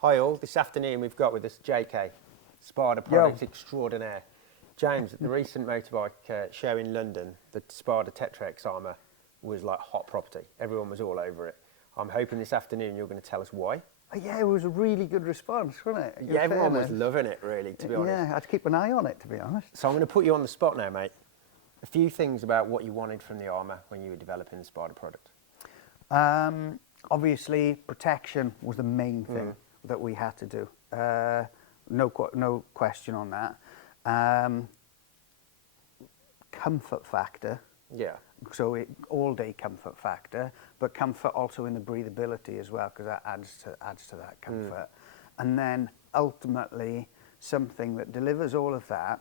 Hi all, this afternoon we've got with us JK, Spada product extraordinaire. James, at the recent motorbike show in London, the Spada TetraHex Armour was like hot property. Everyone was all over it. I'm hoping this afternoon you're going to tell us why. Yeah, it was a really good response, wasn't it? Yeah, everyone was loving it, really, to be honest. Yeah, I had to keep an eye on it, to be honest. So I'm going to put you on the spot now, mate. A few things about what you wanted from the Armour when you were developing the Spada product. Obviously, protection was the main thing that we had to do. No question on that. Comfort factor. Yeah. So all-day comfort factor, but comfort also in the breathability as well, because that adds to that comfort. And then ultimately something that delivers all of that,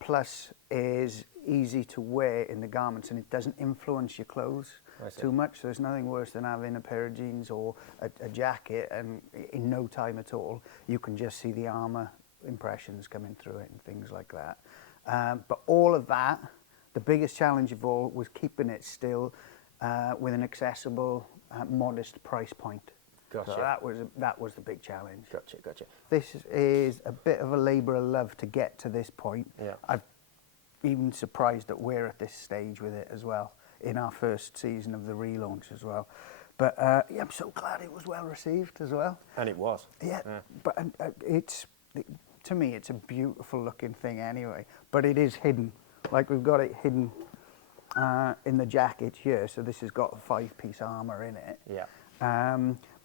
plus is easy to wear in the garments, and it doesn't influence your clothes too much. So there's nothing worse than having a pair of jeans or a jacket, and in no time at all you can just see the armour impressions coming through it and things like that. But all of that, the biggest challenge of all was keeping it still with an accessible, modest price point. Gotcha. So that was the big challenge. Gotcha. This is a bit of a labour of love to get to this point. Yeah. I'm even surprised that we're at this stage with it as well, in our first season of the relaunch as well. But yeah, I'm so glad it was well received as well. And it was. Yeah. But to me, it's a beautiful looking thing anyway. But it is hidden. Like we've got it hidden in the jacket here. So this has got a 5-piece armour in it. Yeah.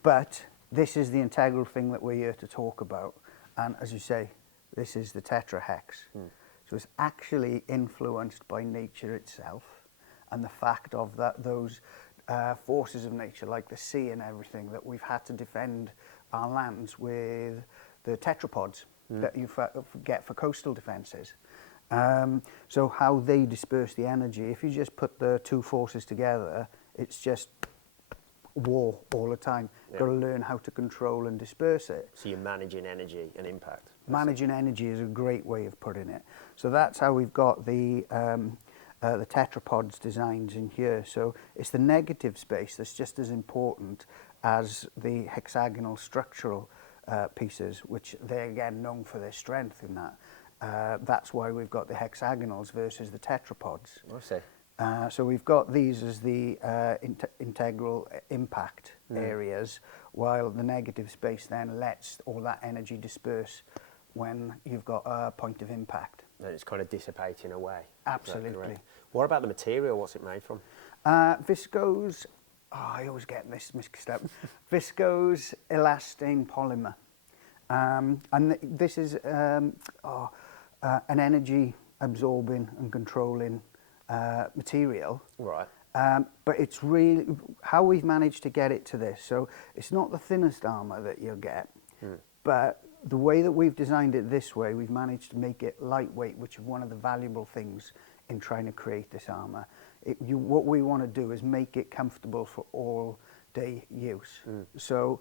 But this is the integral thing that we're here to talk about. And as you say, this is the TetraHex. So it's actually influenced by nature itself, and the fact of that those forces of nature, like the sea and everything, that we've had to defend our lands with the tetrapods that you get for coastal defences. So how they disperse the energy, if you just put the two forces together, it's just war all the time. You've got to learn how to control and disperse it. So you're managing energy and impact. Managing energy is a great way of putting it. So that's how we've got the tetrapods designs in here. So it's the negative space that's just as important as the hexagonal structural pieces, which they're again known for their strength in that. That's why we've got the hexagonals versus the tetrapods. I see. So we've got these as the integral impact areas, while the negative space then lets all that energy disperse when you've got a point of impact. And it's kind of dissipating away. Absolutely. What about the material? What's it made from? Visco's, I always get this mixed up, Visco-Elastin polymer. And this is an energy absorbing and controlling material. Right. But it's really how we've managed to get it to this. So it's not the thinnest armour that you'll get, but the way that we've designed it this way, we've managed to make it lightweight, which is one of the valuable things in trying to create this armour. What we want to do is make it comfortable for all day use. So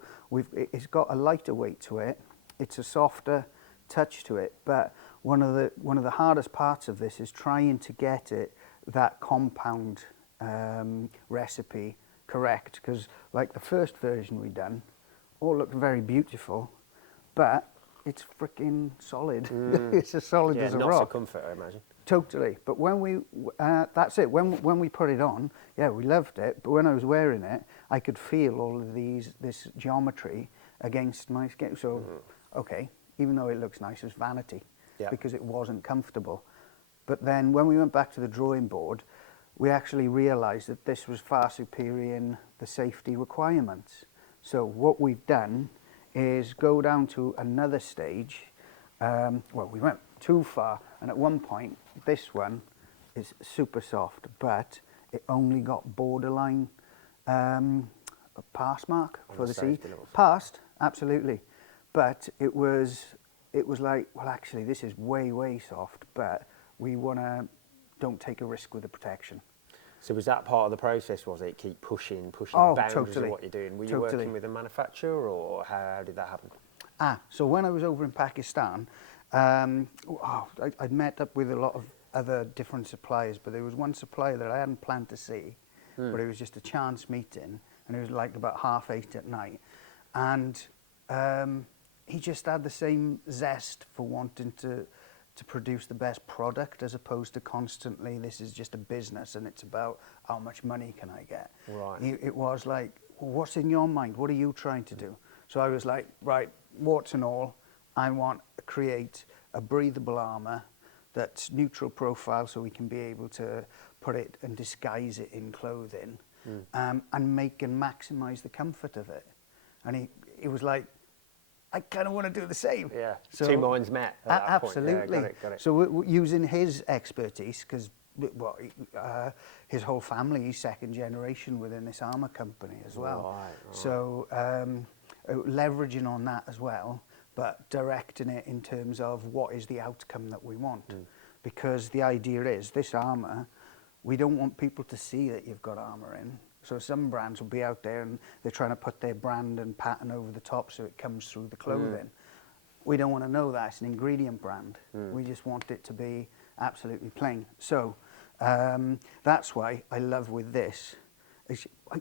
it's got a lighter weight to it. It's a softer touch to it. But one of the hardest parts of this is trying to get that compound recipe correct, because like the first version we done all looked very beautiful, but it's freaking solid. It's as solid as a rock. Not so comfort, I imagine. Totally. But when we that's it, when we put it on, yeah, we loved it, but when I was wearing it, I could feel all of this geometry against my skin. So okay, even though it looks nice, it's vanity, because it wasn't comfortable. But then when we went back to the drawing board, we actually realized that this was far superior in the safety requirements. So what we've done is go down to another stage. Well, we went too far, and at one point, this one is super soft, but it only got borderline a pass mark for the sea. Passed, absolutely. But it was like, well, actually, this is way soft, but we don't take a risk with the protection. So was that part of the process, was it? Keep pushing boundaries totally. of what you're doing? Were you working with a manufacturer, or how did that happen? So when I was over in Pakistan, I'd met up with a lot of other different suppliers, but there was one supplier that I hadn't planned to see, but it was just a chance meeting, and it was like about 8:30 at night. And he just had the same zest for wanting to produce the best product, as opposed to constantly, this is just a business and it's about how much money can I get. Right. It was like, well, what's in your mind? What are you trying to do? So I was like, right, warts and all, I want to create a breathable armour that's neutral profile, so we can be able to put it and disguise it in clothing, and make and maximise the comfort of it. And he was like, I kind of want to do the same. Yeah, So, two minds met at that absolutely. point. Yeah, got it. So using his expertise, because his whole family is second generation within this armour company as well. Right. So leveraging on that as well, but directing it in terms of what is the outcome that we want. Because the idea is, this armour, we don't want people to see that you've got armour in. So some brands will be out there and they're trying to put their brand and pattern over the top so it comes through the clothing. We don't want to know that. It's an ingredient brand. We just want it to be absolutely plain. So that's why I love with this. I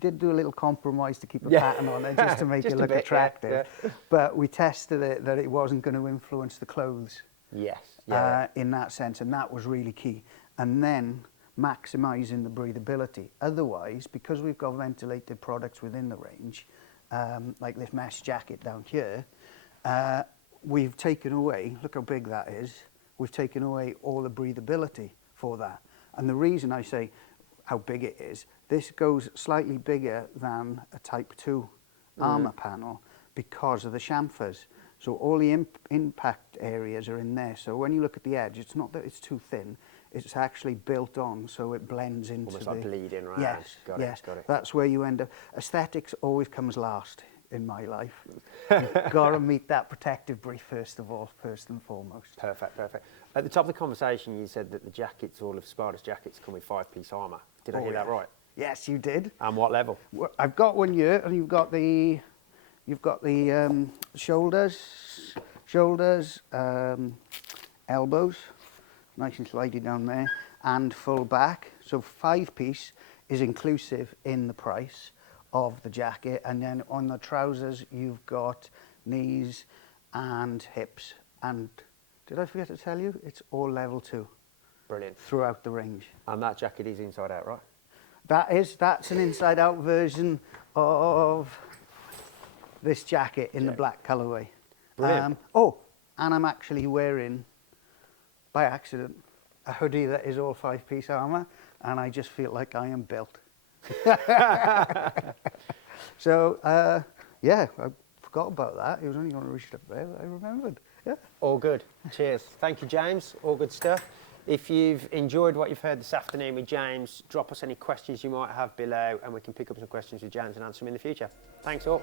did do a little compromise to keep a pattern on it just to make it look attractive. Yeah. But we tested it that it wasn't going to influence the clothes. Yes. In that sense, and that was really key. And then maximising the breathability. Otherwise, because we've got ventilated products within the range, like this mesh jacket down here, we've taken away, look how big that is, we've taken away all the breathability for that. And the reason I say how big it is, this goes slightly bigger than a Type 2 armour panel because of the chamfers. So all the impact areas are in there. So when you look at the edge, it's not that it's too thin, it's actually built on so it blends into almost like bleeding, right? Yes, Got yes. it. That's where you end up. Aesthetics always comes last in my life. You've got to meet that protective brief first and foremost. Perfect. At the top of the conversation, you said that the jackets, all of Spada's jackets, come with 5-piece armour. Did I hear that right? Yes, you did. And what level? I've got one here, and you've got the shoulders, elbows, nice and slidey down there, and full back. So 5-piece is inclusive in the price of the jacket, and then on the trousers you've got knees and hips. And did I forget to tell you? It's all level 2. Brilliant. Throughout the range. And that jacket is inside out, right? That's an inside out version of this jacket in the black colourway. Brilliant. And I'm actually wearing, by accident, a hoodie that is all 5-piece armour, and I just feel like I am built. So, I forgot about that. It was only going to reach up there, but I remembered. Yeah. All good. Cheers. Thank you, James. All good stuff. If you've enjoyed what you've heard this afternoon with James, drop us any questions you might have below, and we can pick up some questions with James and answer them in the future. Thanks all.